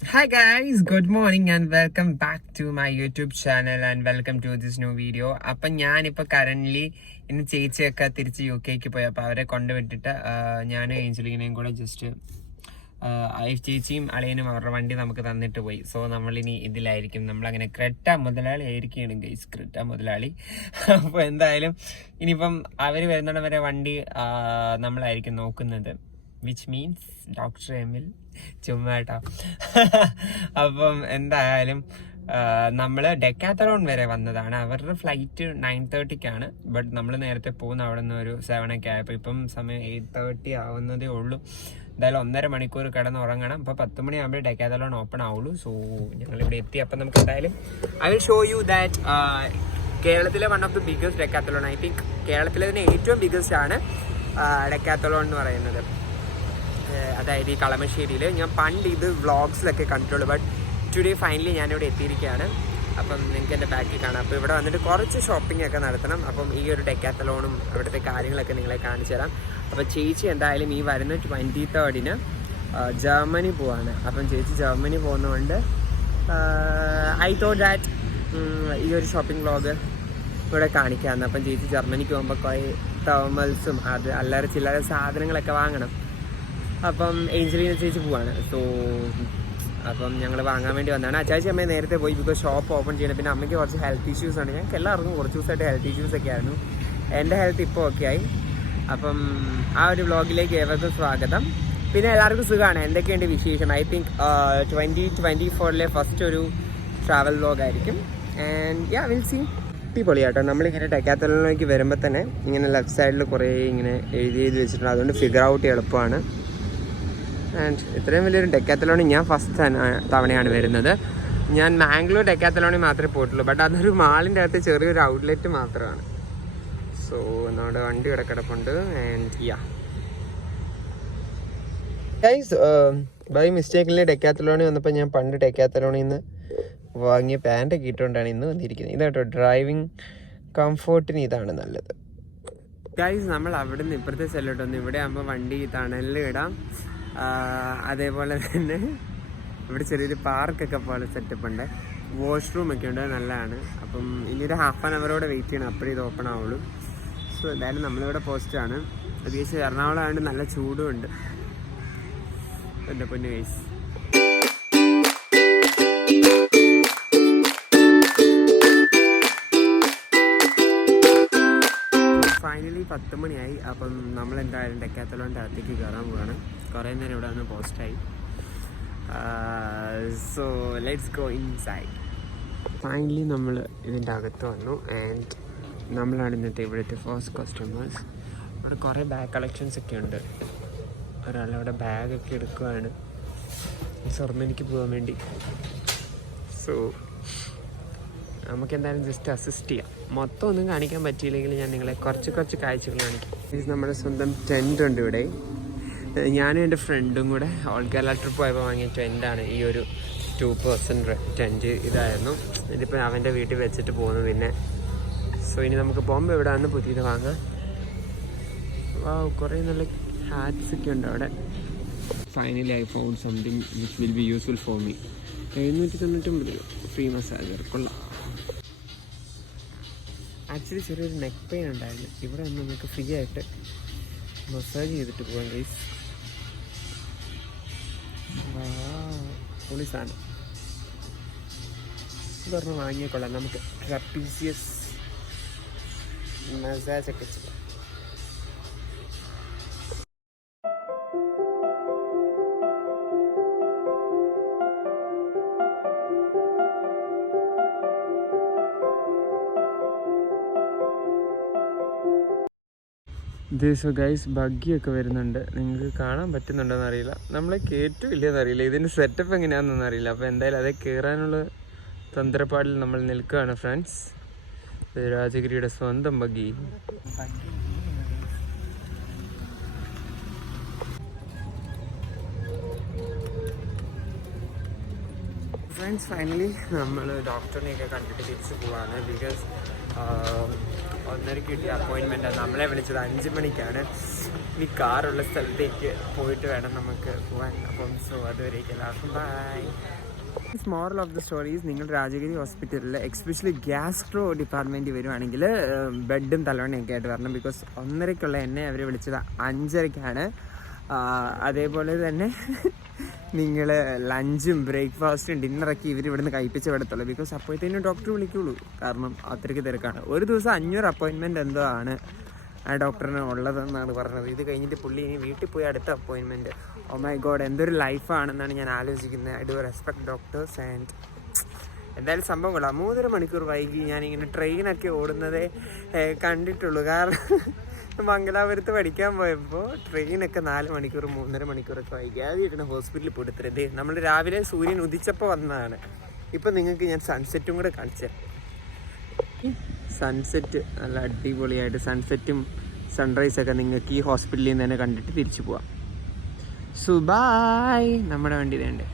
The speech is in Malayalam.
Hi guys, good morning and welcome back to my YouTube channel and welcome to this new video. അപ്പം ഞാനിപ്പോൾ കറൻ്റ്ലി ഇന്ന് ചേച്ചിയൊക്കെ തിരിച്ച് UK പോയി. അപ്പോൾ അവരെ കൊണ്ടുവിട്ടിട്ട് ഞാനും ഏഞ്ചലിനെയും കൂടെ ജസ്റ്റ് ചേച്ചിയും അളിയനും അവരുടെ വണ്ടി നമുക്ക് തന്നിട്ട് പോയി. സോ നമ്മളിനി ഇതിലായിരിക്കും, നമ്മളങ്ങനെ ക്രെറ്റ മുതലാളി ആയിരിക്കുകയാണ് ഗൈസ്, ക്രെറ്റ മുതലാളി. അപ്പോൾ എന്തായാലും ഇനിയിപ്പം അവർ വരുന്നിടം വരെ വണ്ടി നമ്മളായിരിക്കും നോക്കുന്നത്, വിച്ച് മീൻസ് ഡോക്ടർ എമിൽ ചുമ്മാട്ടോ. അപ്പം എന്തായാലും നമ്മൾ ഡെക്കാത്തലോൺ വരെ വന്നതാണ്. അവരുടെ ഫ്ലൈറ്റ് 9:30-ക്കാണ്. ബട്ട് നമ്മൾ നേരത്തെ പോകുന്ന അവിടെ നിന്ന് ഒരു 7 ആയപ്പോൾ ഇപ്പം സമയം 8:30 ആവുന്നതേ ഉള്ളൂ. എന്തായാലും 1.5 മണിക്കൂർ കിടന്ന് ഉറങ്ങണം. അപ്പോൾ 10 മണിയാകുമ്പോൾ ഡെക്കാത്തലോൺ ഓപ്പൺ ആവുള്ളൂ. സോ ഞങ്ങളിവിടെ എത്തി. അപ്പം നമുക്ക് എന്തായാലും I will show you that കേരളത്തിലെ one of the biggest Decathlon. I think കേരളത്തിലെ തന്നെ ഏറ്റവും ബിഗ്ഗസ്റ്റ് ആണ് ഡെക്കാത്തലോൺ എന്ന് പറയുന്നത്. അതായത് ഈ കളമശ്ശേരിയിൽ ഞാൻ പണ്ട് ഇത് വ്ളോഗ്സിലൊക്കെ കണ്ടിട്ടുള്ളൂ. ബട്ട് ടുഡേ ഫൈനലി ഞാനിവിടെ എത്തിയിരിക്കുകയാണ്. അപ്പം നിങ്ങൾക്ക് എൻ്റെ ബാക്കിൽ കാണാം. അപ്പോൾ ഇവിടെ വന്നിട്ട് കുറച്ച് ഷോപ്പിംഗ് ഒക്കെ നടത്തണം. അപ്പം ഈ ഒരു ഡെക്കാത്തലോണും അവിടുത്തെ കാര്യങ്ങളൊക്കെ നിങ്ങളെ കാണിച്ചു തരാം. അപ്പോൾ ചേച്ചി എന്തായാലും ഈ വരുന്ന 23rd ജർമ്മനി പോവാണ്. അപ്പം ചേച്ചി ജർമ്മനി പോകുന്നതുകൊണ്ട് ഐ തോട്ട് ദാറ്റ് ഈ ഒരു ഷോപ്പിംഗ് വ്ളോഗ് ഇവിടെ കാണിക്കാമെന്ന്. അപ്പം ചേച്ചി ജർമ്മനിക്ക് പോകുമ്പോൾ കുറേ തെർമൽസും അത് അല്ലറ ചില്ലറ സാധനങ്ങളൊക്കെ വാങ്ങണം. അപ്പം ഏഞ്ചലീന ചേച്ചി പോവാണ്. സോ അപ്പം ഞങ്ങൾ വാങ്ങാൻ വേണ്ടി വന്നതാണ്. അച്ചാച്ചി അമ്മയെ നേരത്തെ പോയി, ബിക്കോസ് ഷോപ്പ് ഓപ്പൺ ചെയ്യണം. പിന്നെ അമ്മയ്ക്ക് കുറച്ച് ഹെൽത്ത് ഇഷ്യൂസാണ്. ഞങ്ങൾക്ക് എല്ലാവർക്കും കുറച്ച് ദിവസമായിട്ട് ഹെൽത്ത് ഇഷ്യൂസൊക്കെ ആയിരുന്നു. എൻ്റെ ഹെൽത്ത് ഇപ്പോൾ ഓക്കെ ആയി. അപ്പം ആ ഒരു വ്ളോഗിലേക്ക് ഏവർക്കും സ്വാഗതം. പിന്നെ എല്ലാവർക്കും സുഖമാണ്. എന്തൊക്കെയുണ്ട് വിശേഷം? ഐ തിങ്ക് 2024 ഫസ്റ്റ് ഒരു ട്രാവൽ വ്ളോഗായിരിക്കും. And you will see. അടിപൊളിയാട്ടോ. നമ്മളിങ്ങനെ ഡെക്കാത്തലോണിലേക്ക് വരുമ്പോൾ തന്നെ ഇങ്ങനെ ലെഫ്റ്റ് സൈഡിൽ കുറേ ഇങ്ങനെ എഴുതി വെച്ചിട്ടുണ്ട്. അതുകൊണ്ട് ഫിഗർ ഔട്ട് എളുപ്പമാണ്. ആൻഡ് ഇത്രയും വലിയൊരു ഡെക്കാത്തലോണി ഞാൻ ഫസ്റ്റ് തവണയാണ് വരുന്നത്. ഞാൻ മാംഗ്ലൂർ ഡെക്കാത്തലോണി മാത്രമേ പോയിട്ടുള്ളൂ. ബട്ട് അതൊരു മാളിൻ്റെ അകത്ത് ചെറിയൊരു ഔട്ട്ലെറ്റ് മാത്രമാണ്. സോ നമ്മുടെ വണ്ടി ഇവിടെ കിടപ്പുണ്ട്. ആൻഡ് യാ ഗൈസ്, ബൈ മിസ്റ്റേക്കിൽ ഡെക്കാത്തലോണി വന്നപ്പോൾ ഞാൻ പണ്ട് ഡെക്കാത്തലോണിൽ നിന്ന് വാങ്ങിയ പാൻറ്റൊക്കെ ഇട്ടുകൊണ്ടാണ് ഇന്ന് വന്നിരിക്കുന്നത്. ഇതാട്ടോ ഡ്രൈവിംഗ് കംഫോർട്ടിന് ഇതാണ് നല്ലത്. ഗൈസ്, നമ്മൾ അവിടെ നിന്ന് ഇപ്പുറത്തെ സ്ഥലത്തോട്ടൊന്ന് ഇവിടെ ആകുമ്പോൾ വണ്ടി തണലിൽ ഇടാം. അതേപോലെ തന്നെ ഇവിടെ ചെറിയൊരു പാർക്കൊക്കെ പോലെ സെറ്റപ്പ് ഉണ്ട്. വാഷ്റൂമൊക്കെ ഉണ്ട്, നല്ലതാണ്. അപ്പം ഇനിയൊരു ഹാഫ് ആൻ അവറോടെ വെയിറ്റ് ചെയ്യണം, അപ്പോഴേ ഇത് ഓപ്പൺ ആവുള്ളൂ. സോ എന്തായാലും നമ്മളിവിടെ പോസ്റ്റാണ്. പ്രത്യേകിച്ച് എറണാകുളം ആയതുകൊണ്ട് നല്ല ചൂടും ഉണ്ട്. എൻ്റെ പൊന്നു ഗൈസ്, ഫൈനലി 10 മണിയായി. അപ്പം നമ്മളെന്തായാലും ഡെക്കാത്തലോണിൻ്റെ അകത്തേക്ക് കയറാൻ പോവുകയാണ്. കുറേ നേരം ഇവിടെ വന്ന് പോസ്റ്റായി. So let's go inside. Finally നമ്മൾ ഇതിൻ്റെ അകത്ത് വന്നു. ആൻഡ് നമ്മളാണ് ഇന്നത്തെ ഇവിടുത്തെ ഫസ്റ്റ് കസ്റ്റമേഴ്സ്. അവിടെ കുറേ ബാഗ് കളക്ഷൻസ് ഒക്കെ ഉണ്ട്. ഒരാളവിടെ ബാഗൊക്കെ എടുക്കുകയാണ് ജർമ്മനിക്ക് പോകാൻ വേണ്ടി. സോ നമുക്ക് എന്തായാലും ജസ്റ്റ് അസിസ്റ്റ് ചെയ്യാം. മൊത്തം ഒന്നും കാണിക്കാൻ പറ്റിയില്ലെങ്കിൽ ഞാൻ നിങ്ങളെ കുറച്ച് കാഴ്ചകൾ കാണിക്കും. ഇത് നമ്മുടെ സ്വന്തം ടെൻ്റ് ഉണ്ട് ഇവിടെ. ഞാനും എൻ്റെ ഫ്രണ്ടും കൂടെ ഓൾ കേരള ട്രിപ്പ് പോയപ്പോൾ വാങ്ങിയ ടെൻ്റാണ് ഈ ഒരു 2 person ടെൻറ്റ്. ഇതായിരുന്നു. ഇതിപ്പോൾ അവൻ്റെ വീട്ടിൽ വെച്ചിട്ട് പോകുന്നു. പിന്നെ സോ ഇനി നമുക്ക് പോകുമ്പോൾ ഇവിടെ വന്ന് പുതിയത് വാങ്ങാം. കുറേ നല്ല ഹാറ്റ്സ് ഒക്കെ ഉണ്ട് അവിടെ. Finally I found something which will be useful for me. 799 free massager, കൊള്ളാം. ആക്ച്വലി ചെറിയൊരു നെക്ക് പെയിൻ ഉണ്ടായിരുന്നു. ഇവിടെ വന്ന് നമുക്ക് ഫ്രീ ആയിട്ട് മസാജ് ചെയ്തിട്ട് പോകാം ഗൈസ്. പൊളി സാധനം. ഇതൊരെണ്ണം വാങ്ങിയാൽ കൊള്ളാം. നമുക്ക് ട്രപ്പീസിയസ് മസാജൊക്കെ ചെയ്യാം. സോ ഗൈസ്, ബഗ്ഗിയൊക്കെ വരുന്നുണ്ട്. നിങ്ങൾക്ക് കാണാൻ പറ്റുന്നുണ്ടോയെന്ന് അറിയില്ല. നമ്മളെ കയറ്റുമില്ലെന്ന് അറിയില്ല. ഇതിൻ്റെ സെറ്റപ്പ് എങ്ങനെയാണെന്നൊന്നും അറിയില്ല. അപ്പോൾ എന്തായാലും അത് കയറാനുള്ള തന്ത്രപ്പാടിൽ നമ്മൾ നിൽക്കുകയാണ് ഫ്രണ്ട്സ്. രാജഗിരിയുടെ സ്വന്തം ബഗ്ഗി. ഫ്രണ്ട്സ് ഫൈനലി നമ്മൾ ഡോക്ടറിനെയൊക്കെ കണ്ടിട്ട് തിരിച്ച് പോവാണ്. ബിക്കോസ് 1:30 കിട്ടിയ അപ്പോയിൻമെൻറ്റ് നമ്മളെ വിളിച്ചത് 5 മണിക്കാണ്. ഇനി കാറുള്ള സ്ഥലത്തേക്ക് പോയിട്ട് വേണം നമുക്ക് പോകാൻ. അപ്പം സോ അതുവരേക്കും എല്ലാവർക്കും bye. Moral of the stories, നിങ്ങൾ രാജഗിരി ഹോസ്പിറ്റലിൽ എക്സ്പെഷ്യലി ഗ്യാസ്ട്രോ ഡിപ്പാർട്ട്മെൻറ്റ് വരുവാണെങ്കിൽ ബെഡും തലവണയൊക്കെ ആയിട്ട് വരണം. ബിക്കോസ് 1:30 എന്നെ അവർ വിളിച്ചത് 5:30. അതേപോലെ തന്നെ നിങ്ങൾ ലഞ്ചും ബ്രേക്ക്ഫാസ്റ്റും ഡിന്നറൊക്കെ ഇവർ ഇവിടുന്ന് കഴിപ്പിച്ച് വിടത്തുള്ളൂ. ബിക്കോസ് അപ്പോഴത്തേനും ഡോക്ടർ വിളിക്കുള്ളൂ, കാരണം അത്രയ്ക്ക് തിരക്കാണ്. ഒരു ദിവസം 500 അപ്പോയിൻമെൻറ്റ് എന്തോ ആണ് ആ ഡോക്ടറിന് ഉള്ളതെന്നാണ് പറഞ്ഞത്. ഇത് കഴിഞ്ഞിട്ട് പുള്ളി ഇനി വീട്ടിൽ പോയി അടുത്ത അപ്പോയിൻമെൻറ്റ്. ഓ മൈ ഗോഡ്, എന്തൊരു ലൈഫാണെന്നാണ് ഞാൻ ആലോചിക്കുന്നത്. I do respect doctors. And എന്തായാലും സംഭവം കൊള്ളാം. 3.5 മണിക്കൂർ വൈകി ഞാനിങ്ങനെ ട്രെയിനൊക്കെ ഓടുന്നതേ കണ്ടിട്ടുള്ളൂ. കാരണം മംഗലാപുരത്ത് പഠിക്കാൻ പോയപ്പോൾ ട്രെയിനൊക്കെ 4 മണിക്കൂർ 3.5 മണിക്കൂറൊക്കെ വൈകി. ആദ്യമായിട്ടാണ് ഹോസ്പിറ്റലിൽ പോയിട്ടത്. നമ്മൾ രാവിലെ സൂര്യൻ ഉദിച്ചപ്പോൾ വന്നതാണ്. ഇപ്പം നിങ്ങൾക്ക് ഞാൻ സൺസെറ്റും കൂടെ കാണിച്ചേ. സൺസെറ്റ് നല്ല അടിപൊളിയായിട്ട് സൺസെറ്റും സൺറൈസൊക്കെ നിങ്ങൾക്ക് ഈ ഹോസ്പിറ്റലിൽ നിന്ന് തന്നെ കണ്ടിട്ട് തിരിച്ചു പോവാം. സുബായ്. നമ്മുടെ വണ്ടി വേണ്ടേ.